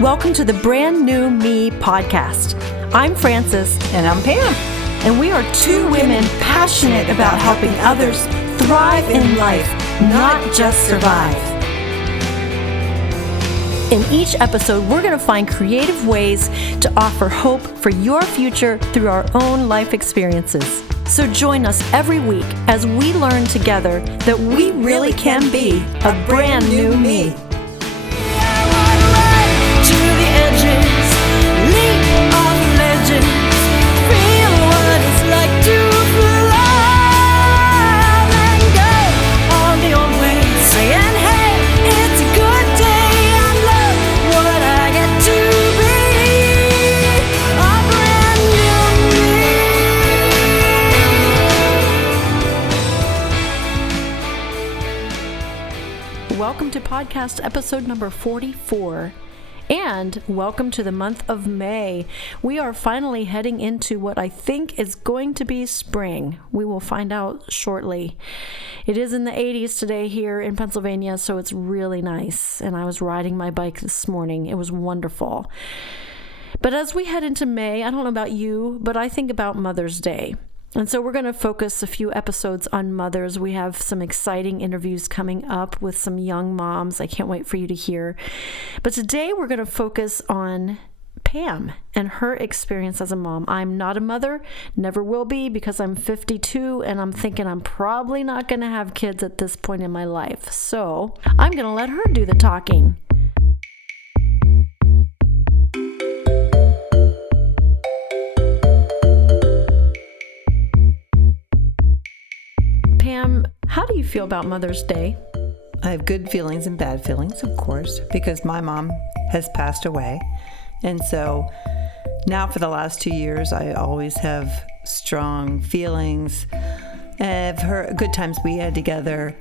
Welcome to the Brand New Me podcast. I'm Frances. And I'm Pam. And we are two women passionate about helping others thrive in life, not just survive. In each episode, we're going to find creative ways to offer hope for your future through our own life experiences. So join us every week as we learn together that we really can be a brand new me. Welcome to podcast episode number 44, and welcome to the month of May. We are finally heading into what I think is going to be spring. We will find out shortly. It is in the 80s today here in Pennsylvania, so it's really nice, and I was riding my bike this morning. It was wonderful. But as we head into May, I don't know about you, but I think about Mother's Day. And so we're going to focus a few episodes on mothers. We have some exciting interviews coming up with some young moms. I can't wait for you to hear. But today we're going to focus on Pam and her experience as a mom. I'm not a mother, never will be, because I'm 52 and I'm thinking I'm probably not going to have kids at this point in my life. So I'm going to let her do the talking. Pam, how do you feel about Mother's Day? I have good feelings and bad feelings, of course, because my mom has passed away. And so now for the last 2 years, I always have strong feelings of her good times we had together.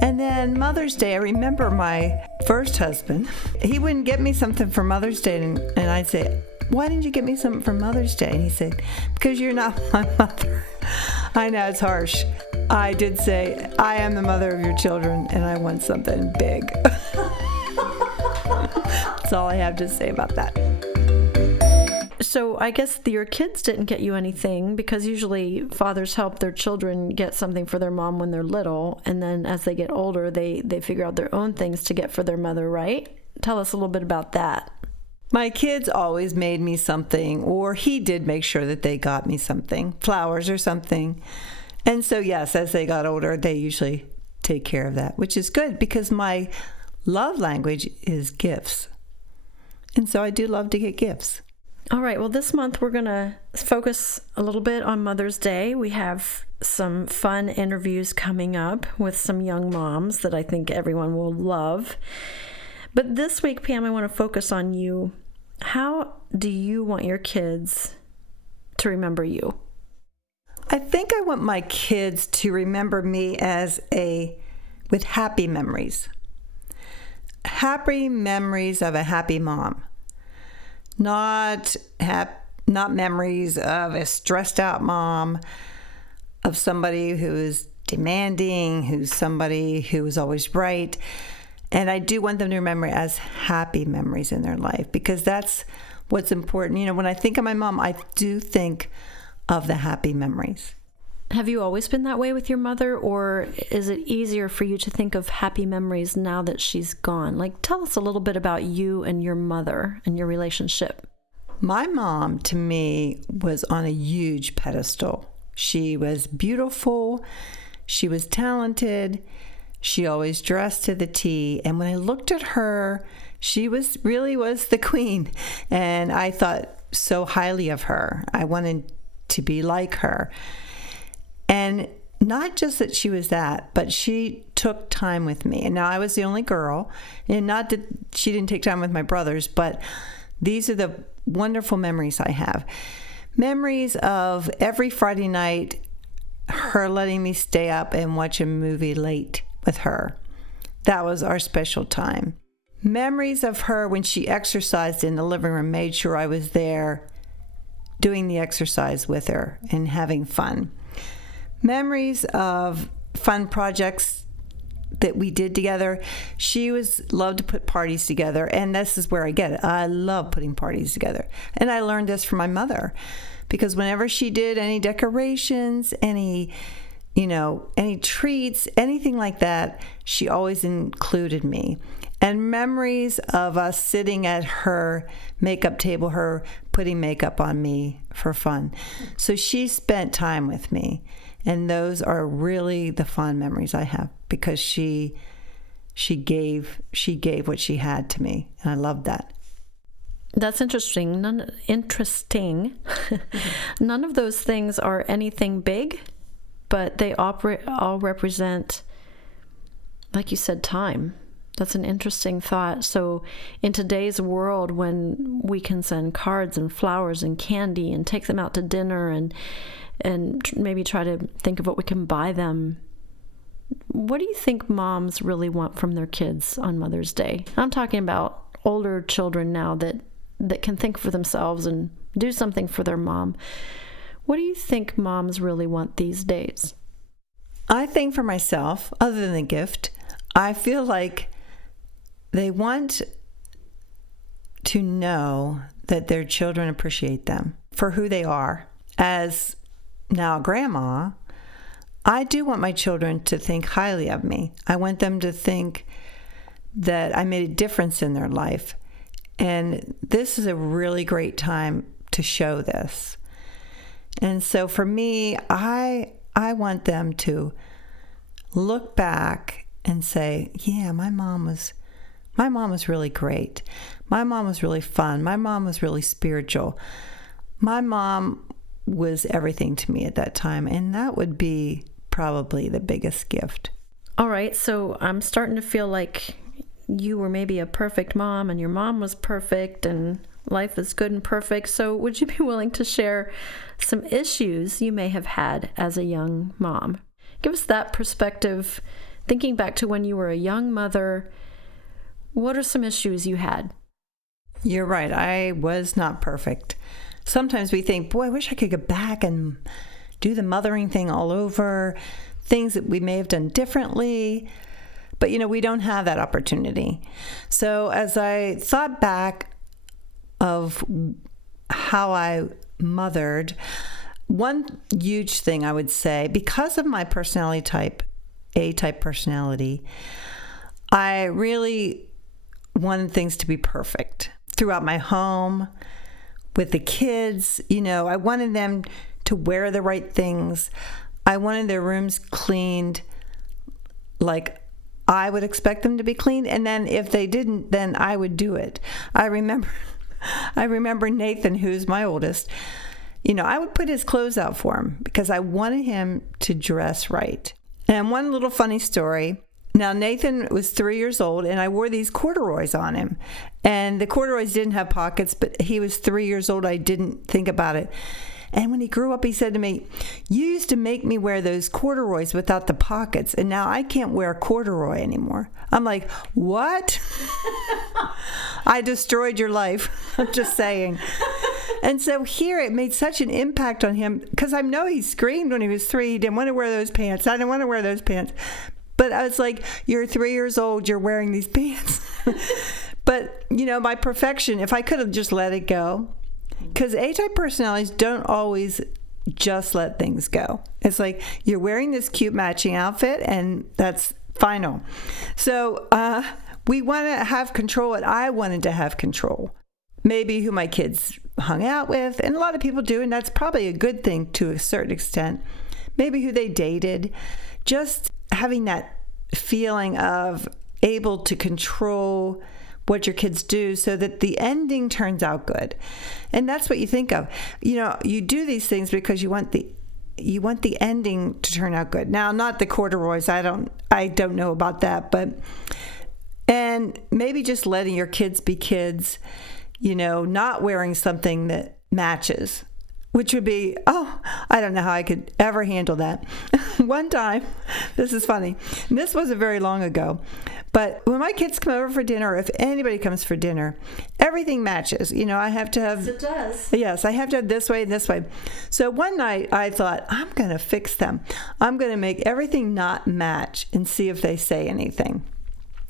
And then Mother's Day, I remember my first husband, he wouldn't get me something for Mother's Day. And I'd say, why didn't you get me something for Mother's Day? And he said, because you're not my mother. I know it's harsh. I did say, I am the mother of your children, and I want something big. That's all I have to say about that. So I guess your kids didn't get you anything, because usually fathers help their children get something for their mom when they're little, and then as they get older, they figure out their own things to get for their mother, right? Tell us a little bit about that. My kids always made me something, or he did make sure that they got me something, flowers or something. And so, yes, as they got older, they usually take care of that, which is good because my love language is gifts. And so I do love to get gifts. All right. Well, this month we're going to focus a little bit on Mother's Day. We have some fun interviews coming up with some young moms that I think everyone will love. But this week, Pam, I want to focus on you. How do you want your kids to remember you? I think I want my kids to remember me with happy memories. Happy memories of a happy mom. Not memories of a stressed out mom, of somebody who is demanding, who's somebody who is always right. And I do want them to remember as happy memories in their life, because that's what's important. You know, when I think of my mom, I do think of the happy memories. Have you always been that way with your mother, or is it easier for you to think of happy memories now that she's gone? Like, tell us a little bit about you and your mother and your relationship. My mom, to me, was on a huge pedestal. She was beautiful. She was talented. She always dressed to the T. And when I looked at her, she really was the queen. And I thought so highly of her. I wanted to be like her. And not just that she was that, but she took time with me. And now I was the only girl. And not that she didn't take time with my brothers, but these are the wonderful memories I have. Memories of every Friday night, her letting me stay up and watch a movie late with her. That was our special time. Memories of her when she exercised in the living room, made sure I was there doing the exercise with her and having fun. Memories of fun projects that we did together. She loved to put parties together, and this is where I get it. I love putting parties together. And I learned this from my mother, because whenever she did any decorations, any treats, anything like that, she always included me. And memories of us sitting at her makeup table, her putting makeup on me for fun. So she spent time with me. And those are really the fond memories I have, because she gave what she had to me. And I loved that. That's interesting. None of those things are anything big, but they all represent, like you said, time. That's an interesting thought. So in today's world, when we can send cards and flowers and candy and take them out to dinner and maybe try to think of what we can buy them, what do you think moms really want from their kids on Mother's Day? I'm talking about older children now that can think for themselves and do something for their mom. What do you think moms really want these days? I think for myself, other than the gift, I feel like they want to know that their children appreciate them for who they are. As now a grandma, I do want my children to think highly of me. I want them to think that I made a difference in their life. And this is a really great time to show this. And so for me, I want them to look back and say, yeah, my mom was really great. My mom was really fun. My mom was really spiritual. My mom was everything to me at that time. And that would be probably the biggest gift. All right. So I'm starting to feel like you were maybe a perfect mom and your mom was perfect and life is good and perfect. So would you be willing to share some issues you may have had as a young mom? Give us that perspective. Thinking back to when you were a young mother, what are some issues you had? You're right. I was not perfect. Sometimes we think, boy, I wish I could go back and do the mothering thing all over, things that we may have done differently. But, we don't have that opportunity. So as I thought back of how I mothered, one huge thing I would say, because of my personality type, A-type personality, I really wanted things to be perfect throughout my home, with the kids. I wanted them to wear the right things. I wanted their rooms cleaned like I would expect them to be cleaned. And then if they didn't, then I would do it. I remember Nathan, who's my oldest, I would put his clothes out for him because I wanted him to dress right. And one little funny story. Now, Nathan was 3 years old, and I wore these corduroys on him. And the corduroys didn't have pockets, but he was 3 years old. I didn't think about it. And when he grew up, he said to me, you used to make me wear those corduroys without the pockets, and now I can't wear corduroy anymore. I'm like, what? I destroyed your life. I'm just saying. And so here it made such an impact on him, because I know he screamed when he was 3. He didn't want to wear those pants. I didn't want to wear those pants. But I was like, you're 3 years old, you're wearing these pants. But, my perfection, if I could have just let it go, because A-type personalities don't always just let things go. It's like you're wearing this cute matching outfit and that's final. So we want to have control, and I wanted to have control. Maybe who my kids hung out with, and a lot of people do, and that's probably a good thing to a certain extent. Maybe who they dated. Just having that feeling of able to control what your kids do so that the ending turns out good. And that's what you think of. You do these things because you want the ending to turn out good. Now, not the corduroys. I don't know about that, and maybe just letting your kids be kids, not wearing something that matches, which would be, I don't know how I could ever handle that. One time, this is funny, and this wasn't very long ago, But when my kids come over for dinner, or if anybody comes for dinner, everything matches. I have to have... Yes, it does. Yes, I have to have this way and this way. So one night I thought, I'm going to fix them. I'm going to make everything not match and see if they say anything.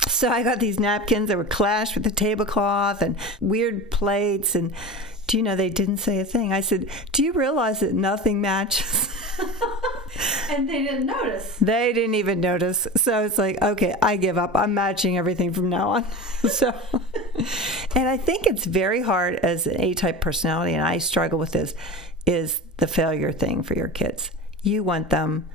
So I got these napkins that were clashed with the tablecloth and weird plates. And do you know, they didn't say a thing. I said, do you realize that nothing matches? And they didn't notice. They didn't even notice. So it's like, okay, I give up. I'm matching everything from now on. And I think it's very hard as an A-type personality, and I struggle with this, is the failure thing for your kids. You want them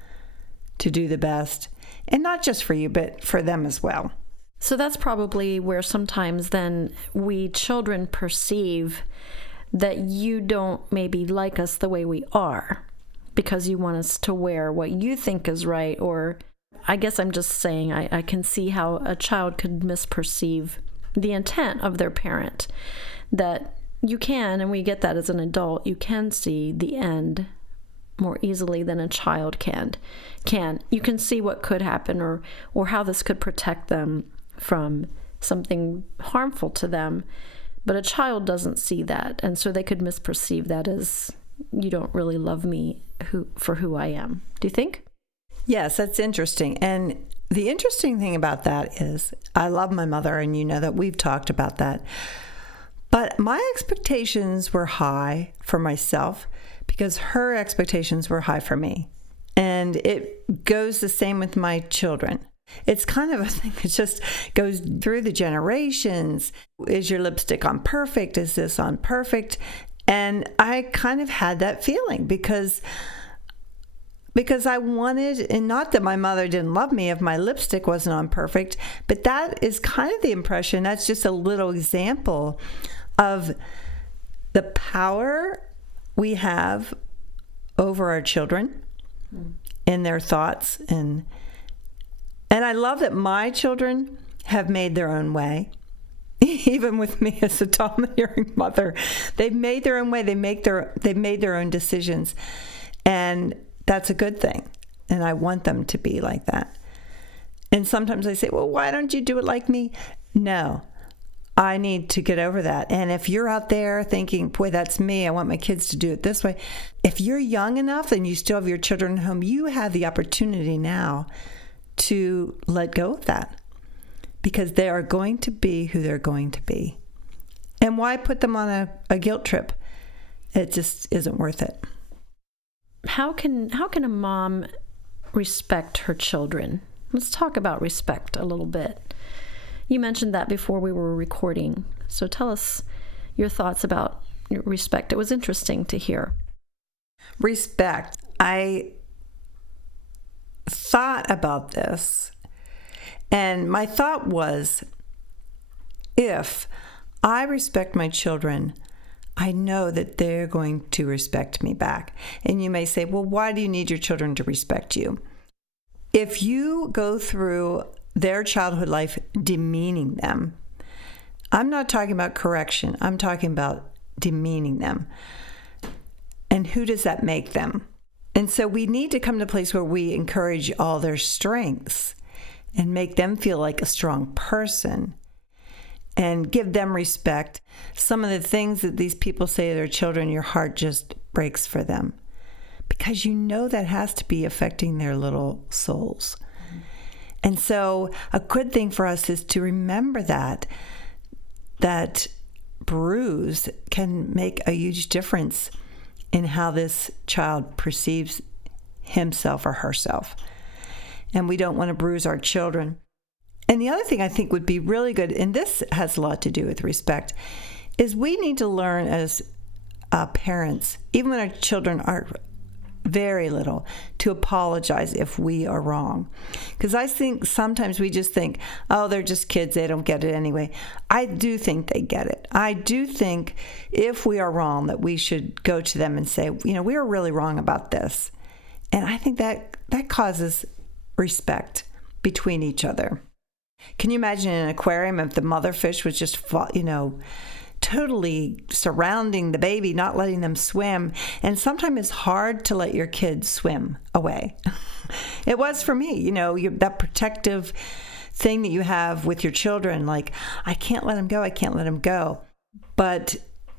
to do the best, and not just for you, but for them as well. So that's probably where sometimes then we children perceive that you don't maybe like us the way we are because you want us to wear what you think is right. Or I guess I'm just saying I can see how a child could misperceive the intent of their parent. That you can, and we get that as an adult, you can see the end more easily than a child can. You can see what could happen or how this could protect them from something harmful to them, but a child doesn't see that, and so they could misperceive that as, you don't really love me for who I am. Do you think? Yes, that's interesting. And the interesting thing about that is I love my mother, and you know that we've talked about that, but my expectations were high for myself because her expectations were high for me, and it goes the same with my children. It's kind of a thing that just goes through the generations. Is your lipstick on perfect? Is this on perfect? And I kind of had that feeling because I wanted, and not that my mother didn't love me if my lipstick wasn't on perfect, but that is kind of the impression. That's just a little example of the power we have over our children and their thoughts. And I love that my children have made their own way, even with me as a domineering mother. They've made their own way. They've made their own decisions, and that's a good thing. And I want them to be like that. And sometimes I say, well, why don't you do it like me? No, I need to get over that. And if you're out there thinking, boy, that's me, I want my kids to do it this way. If you're young enough and you still have your children at home, you have the opportunity now to let go of that, because they are going to be who they're going to be. And why put them on a guilt trip? It just isn't worth it. How can a mom respect her children? Let's talk about respect a little bit. You mentioned that before we were recording. So tell us your thoughts about respect. It was interesting to hear. Respect. I thought about this, and my thought was, if I respect my children, I know that they're going to respect me back. And you may say, well, why do you need your children to respect you? If you go through their childhood life demeaning them, I'm not talking about correction, I'm talking about demeaning them. And who does that make them? And so we need to come to a place where we encourage all their strengths and make them feel like a strong person and give them respect. Some of the things that these people say to their children, your heart just breaks for them, because you know that has to be affecting their little souls. And so a good thing for us is to remember that bruise can make a huge difference in how this child perceives himself or herself. And we don't want to bruise our children. And the other thing I think would be really good, and this has a lot to do with respect, is we need to learn as parents, even when our children are very little, to apologize if we are wrong. Because I think sometimes we just think, oh, they're just kids, they don't get it anyway. I do think they get it. I do think if we are wrong, that we should go to them and say, we were really wrong about this. And I think that causes respect between each other. Can you imagine in an aquarium if the mother fish was just, totally surrounding the baby, not letting them swim? And sometimes it's hard to let your kids swim away. It was for me, that protective thing that you have with your children, like, I can't let them go, I can't let them go. But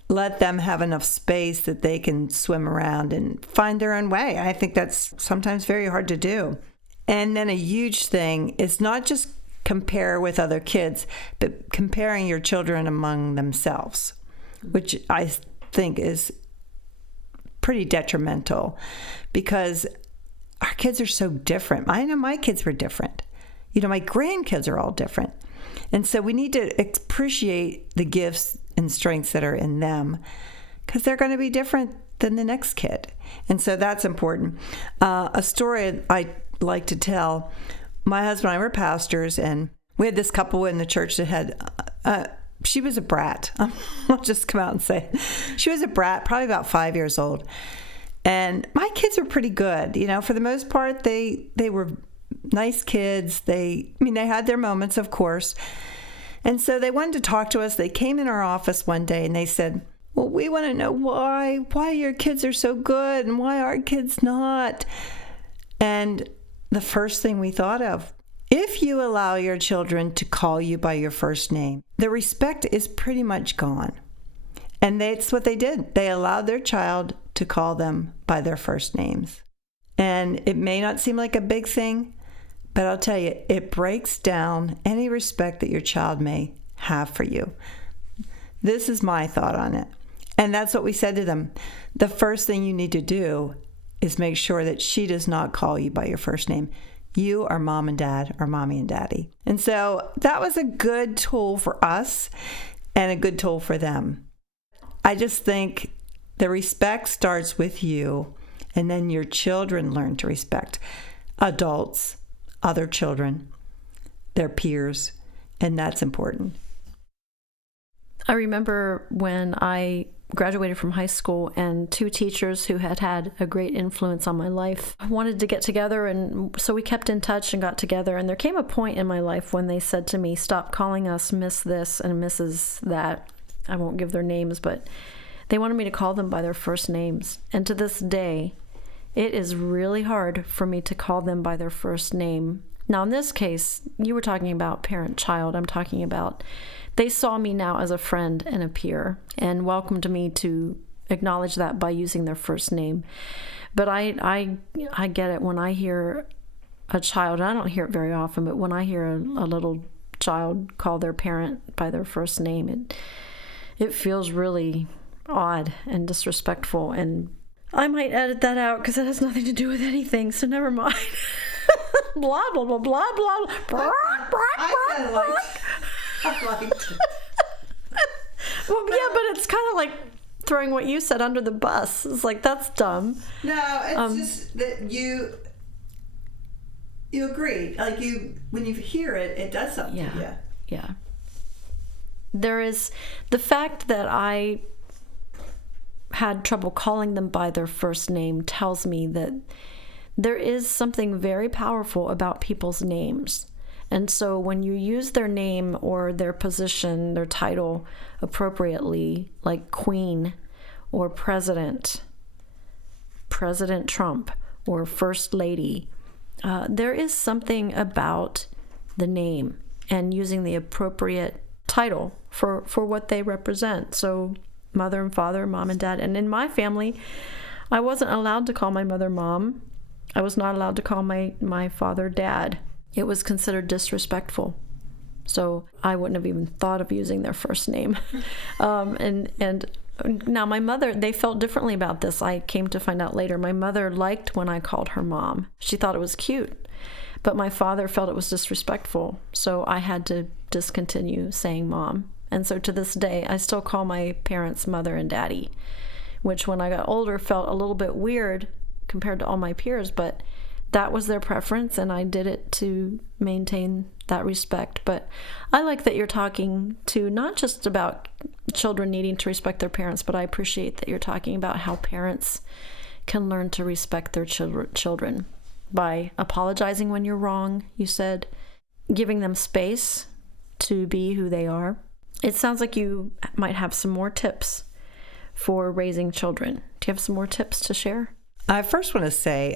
let them have enough space that they can swim around and find their own way. I think that's sometimes very hard to do. And then a huge thing is not just compare with other kids, but comparing your children among themselves, which I think is pretty detrimental because our kids are so different. I know my kids were different. My grandkids are all different. And so we need to appreciate the gifts and strengths that are in them because they're going to be different than the next kid. And so that's important. A story I like to tell, my husband and I were pastors, and we had this couple in the church that had, she was a brat. I'll just come out and say it. She was a brat, probably about 5 years old. And my kids were pretty good. For the most part, they were nice kids. They had their moments, of course. And so they wanted to talk to us. They came in our office one day and they said, well, we want to know why your kids are so good and why our kids not. And the first thing we thought of, if you allow your children to call you by your first name, the respect is pretty much gone. And that's what they did. They allowed their child to call them by their first names. And it may not seem like a big thing, but I'll tell you, it breaks down any respect that your child may have for you. This is my thought on it. And that's what we said to them. The first thing you need to do is make sure that she does not call you by your first name. You are mom and dad, or mommy and daddy. And so that was a good tool for us and a good tool for them. I just think the respect starts with you, and then your children learn to respect adults, other children, their peers, and that's important. I remember when I graduated from high school and two teachers who had a great influence on my life wanted to get together, and so we kept in touch and got together. And there came a point in my life when they said to me, stop calling us Miss this and Mrs. that. I won't give their names, but they wanted me to call them by their first names. And to this day, it is really hard for me to call them by their first name. Now, in this case, you were talking about parent-child. I'm talking about they saw me now as a friend and a peer and welcomed me to acknowledge that by using their first name. But I get it when I hear a child, and I don't hear it very often, but when I hear a little child call their parent by their first name, it feels really odd and disrespectful. And I might edit that out because it has nothing to do with anything, so never mind. Blah, blah, blah, blah, blah. I liked it. Well, yeah, but it's kind of like throwing what you said under the bus. It's like, that's dumb. No, it's just that you agree. Like, when you hear it, it does something to you. Yeah. There is the fact that I had trouble calling them by their first name tells me that there is something very powerful about people's names. And so when you use their name or their position, their title appropriately, like Queen or President Trump or First Lady, there is something about the name and using the appropriate title for what they represent. So mother and father, mom and dad. And in my family, I wasn't allowed to call my mother mom. I was not allowed to call my father dad. It was considered disrespectful. So I wouldn't have even thought of using their first name. And now my mother, they felt differently about this. I came to find out later. My mother liked when I called her mom. She thought it was cute. But my father felt it was disrespectful. So I had to discontinue saying mom. And so to this day, I still call my parents mother and daddy, which when I got older felt a little bit weird compared to all my peers, but that was their preference, and I did it to maintain that respect. But I like that you're talking to not just about children needing to respect their parents, but I appreciate that you're talking about how parents can learn to respect their children by apologizing when you're wrong, you said, giving them space to be who they are. It sounds like you might have some more tips for raising children. Do you have some more tips to share? I first want to say,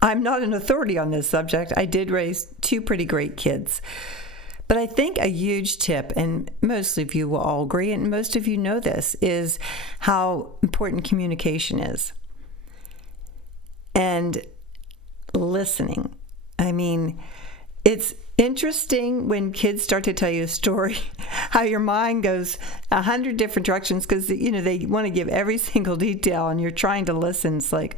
I'm not an authority on this subject. I did raise 2 pretty great kids. But I think a huge tip, and most of you will all agree, and most of you know this, is how important communication is. And listening. I mean, it's interesting when kids start to tell you a story, how your mind goes 100 different directions because, they want to give every single detail and you're trying to listen. It's like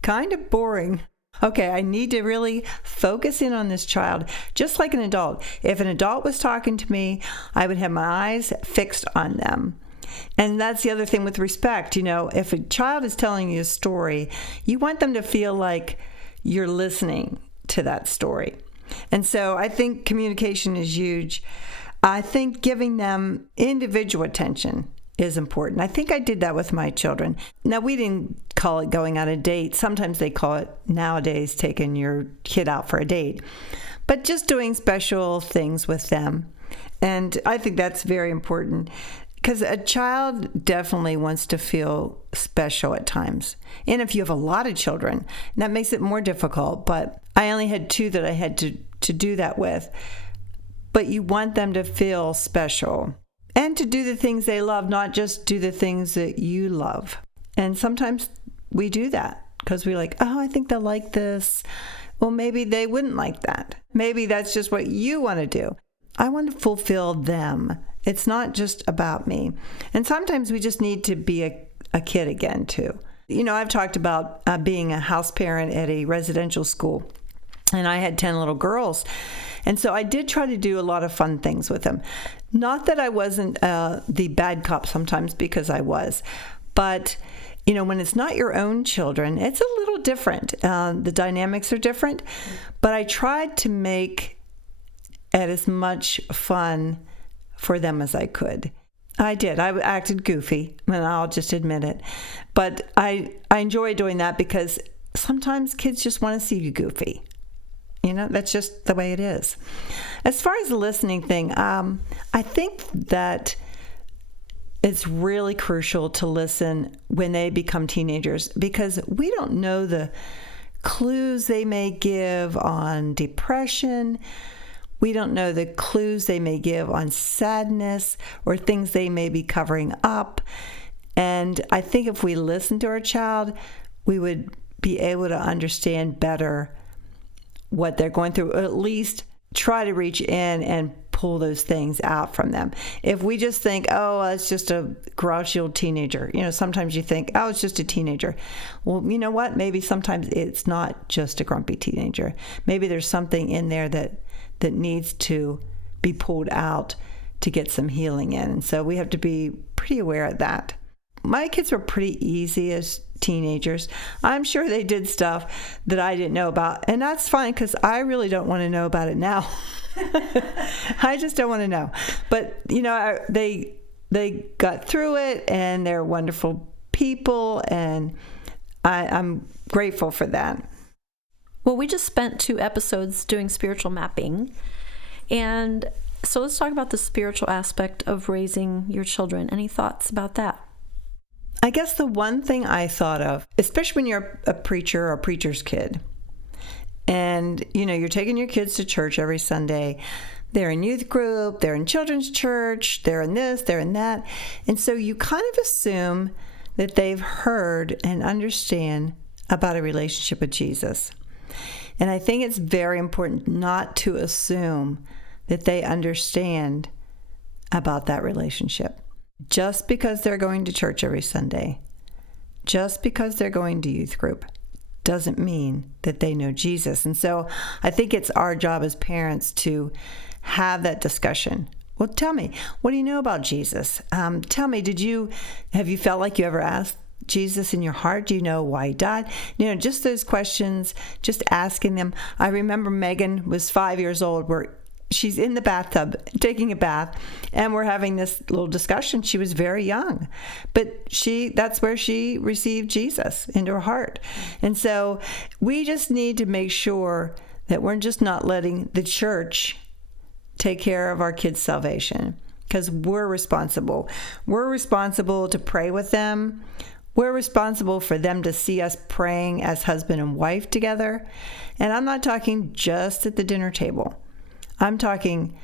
kind of boring. Okay, I need to really focus in on this child, just like an adult. If an adult was talking to me, I would have my eyes fixed on them. And that's the other thing with respect. If a child is telling you a story, you want them to feel like you're listening to that story. And so I think communication is huge. I think giving them individual attention is important. I think I did that with my children. Now, we didn't call it going on a date. Sometimes they call it nowadays taking your kid out for a date. But just doing special things with them. And I think that's very important because a child definitely wants to feel special at times. And if you have a lot of children, that makes it more difficult. But I only had 2 that I had to do that with. But you want them to feel special. And to do the things they love, not just do the things that you love. And sometimes we do that because we're like, oh, I think they'll like this. Well, maybe they wouldn't like that. Maybe that's just what you want to do. I want to fulfill them. It's not just about me. And sometimes we just need to be a kid again, too. I've talked about being a house parent at a residential school. And I had 10 little girls. And so I did try to do a lot of fun things with them. Not that I wasn't the bad cop sometimes, because I was. But, when it's not your own children, it's a little different. The dynamics are different. But I tried to make it as much fun for them as I could. I did. I acted goofy, and I'll just admit it. But I enjoy doing that because sometimes kids just want to see you goofy. That's just the way it is. As far as the listening thing, I think that it's really crucial to listen when they become teenagers because we don't know the clues they may give on depression. We don't know the clues they may give on sadness or things they may be covering up. And I think if we listen to our child, we would be able to understand better what they're going through, or at least try to reach in and pull those things out from them. If we just think, oh, it's just a grouchy old teenager, sometimes you think, oh, it's just a teenager. Well, you know what? Maybe sometimes it's not just a grumpy teenager. Maybe there's something in there that needs to be pulled out to get some healing in. And so we have to be pretty aware of that. My kids were pretty easy as teenagers. I'm sure they did stuff that I didn't know about, and that's fine because I really don't want to know about it now. I just don't want to know. But they got through it, and they're wonderful people, and I'm grateful for that. Well, we just spent 2 episodes doing spiritual mapping, and so let's talk about the spiritual aspect of raising your children. Any thoughts about that? I guess the one thing I thought of, especially when you're a preacher or a preacher's kid, and you're taking your kids to church every Sunday, they're in youth group, they're in children's church, they're in this, they're in that, and so you kind of assume that they've heard and understand about a relationship with Jesus. And I think it's very important not to assume that they understand about that relationship. Just because they're going to church every Sunday, just because they're going to youth group, doesn't mean that they know Jesus. And so I think it's our job as parents to have that discussion. Well, tell me, what do you know about Jesus? Tell me, have you felt like you ever asked Jesus in your heart? Do you know why he died? Just those questions, just asking them. I remember Megan was 5 years old, where she's in the bathtub taking a bath, and we're having this little discussion. She was very young, but that's where she received Jesus into her heart. And so we just need to make sure that we're just not letting the church take care of our kids' salvation, because we're responsible. We're responsible to pray with them. We're responsible for them to see us praying as husband and wife together. And I'm not talking just at the dinner table. I'm talking,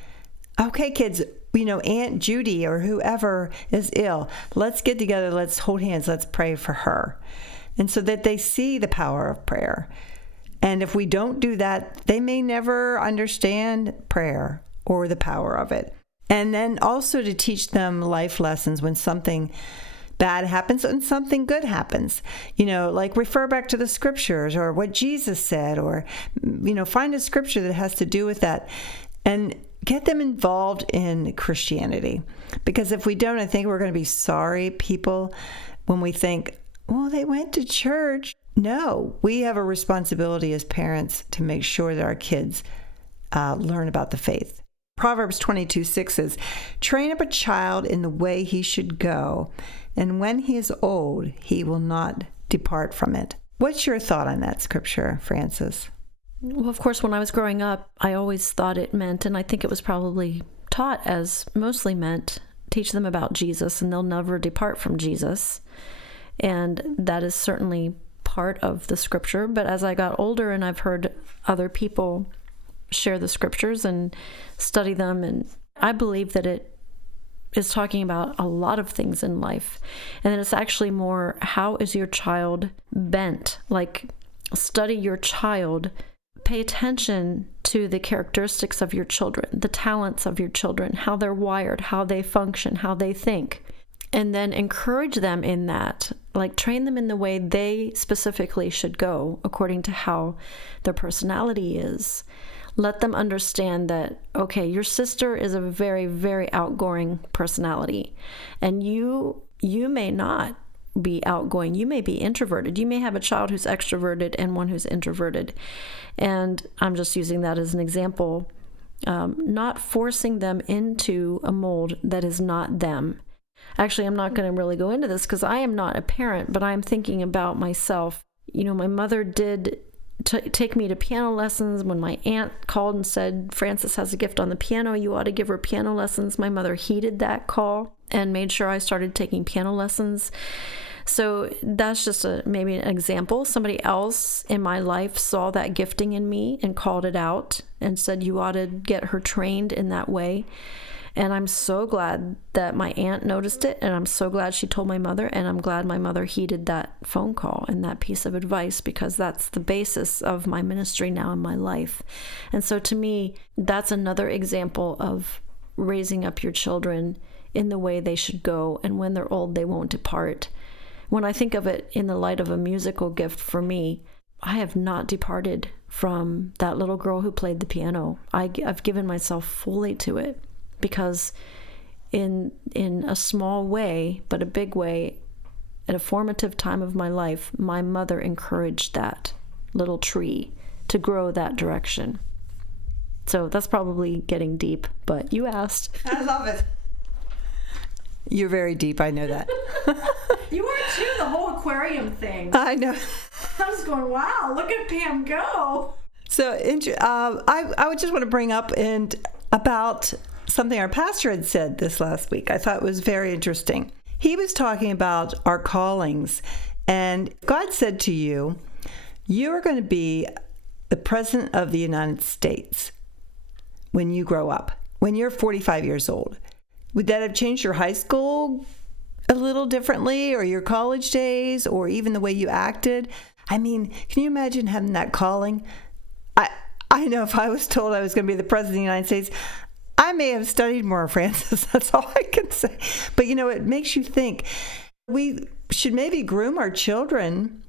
okay, kids, Aunt Judy or whoever is ill, let's get together, let's hold hands, let's pray for her. And so that they see the power of prayer. And if we don't do that, they may never understand prayer or the power of it. And then also to teach them life lessons when something bad happens and something good happens. Like refer back to the scriptures or what Jesus said, or, find a scripture that has to do with that and get them involved in Christianity. Because if we don't, I think we're going to be sorry people when we think, well, they went to church. No, we have a responsibility as parents to make sure that our kids learn about the faith. Proverbs 22:6 says, train up a child in the way he should go, and when he is old, he will not depart from it. What's your thought on that scripture, Frances? Well, of course, when I was growing up, I always thought it meant, and I think it was probably taught as mostly meant, teach them about Jesus and they'll never depart from Jesus. And that is certainly part of the scripture. But as I got older and I've heard other people share the scriptures and study them, and I believe that it is talking about a lot of things in life. And then it's actually more, how is your child bent? Like, study your child. Pay attention to the characteristics of your children, the talents of your children, how they're wired, how they function, how they think. And then encourage them in that, like train them in the way they specifically should go according to how their personality is. Let them understand that, okay, your sister is a very, very outgoing personality, and you may not be outgoing. You may be introverted. You may have a child who's extroverted and one who's introverted. And I'm just using that as an example, not forcing them into a mold that is not them. Actually, I'm not going to really go into this because I am not a parent, but I'm thinking about myself. My mother did take me to piano lessons. When my aunt called and said, Frances has a gift on the piano, you ought to give her piano lessons, my mother heeded that call and made sure I started taking piano lessons. So that's just maybe an example. Somebody else in my life saw that gifting in me and called it out and said, you ought to get her trained in that way. And I'm so glad that my aunt noticed it, and I'm so glad she told my mother, and I'm glad my mother heeded that phone call and that piece of advice, because that's the basis of my ministry now in my life. And so to me, that's another example of raising up your children in the way they should go, and when they're old, they won't depart. When I think of it in the light of a musical gift for me, I have not departed from that little girl who played the piano. I've given myself fully to it. Because in a small way, but a big way, at a formative time of my life, my mother encouraged that little tree to grow that direction. So that's probably getting deep, but you asked. I love it. You're very deep, I know that. You are too, the whole aquarium thing. I know. I was going, wow, look at Pam go. So I would just want to bring up about something our pastor had said this last week. I thought was very interesting. He was talking about our callings, and God said to you, you are going to be the president of the United States when you grow up, when you're 45 years old. Would that have changed your high school a little differently, or your college days, or even the way you acted? I mean, can you imagine having that calling? I know if I was told I was going to be the president of the United States, I may have studied more, Frances. That's all I can say. But, it makes you think. We should maybe groom our children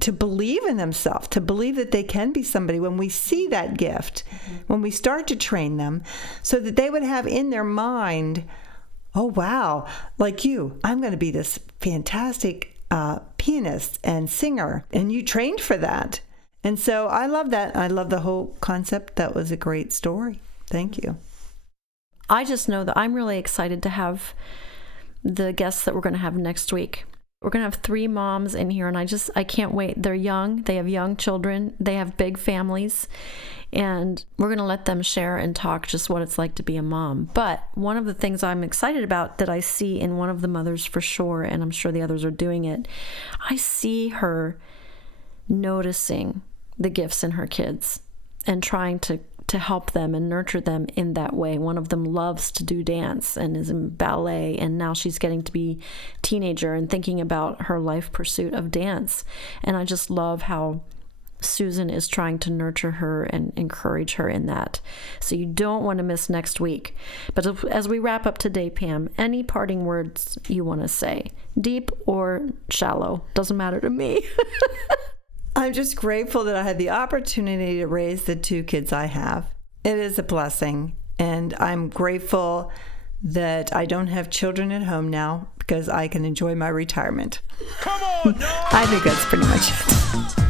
to believe in themselves, to believe that they can be somebody when we see that gift, when we start to train them, so that they would have in their mind, oh, wow, like you, I'm going to be this fantastic pianist and singer. And you trained for that. And so I love that. I love the whole concept. That was a great story. Thank you. I just know that I'm really excited to have the guests that we're going to have next week. We're going to have 3 moms in here, and I can't wait. They're young. They have young children. They have big families, and we're going to let them share and talk just what it's like to be a mom. But one of the things I'm excited about that I see in one of the mothers for sure, and I'm sure the others are doing it, I see her noticing the gifts in her kids and trying to help them and nurture them in that way. One of them loves to do dance and is in ballet, and now she's getting to be a teenager and thinking about her life pursuit of dance. And I just love how Susan is trying to nurture her and encourage her in that. So you don't want to miss next week. But as we wrap up today, Pam, any parting words you want to say? Deep or shallow? Doesn't matter to me. I'm just grateful that I had the opportunity to raise the 2 kids I have. It is a blessing, and I'm grateful that I don't have children at home now because I can enjoy my retirement. Come on, dog! I think that's pretty much it.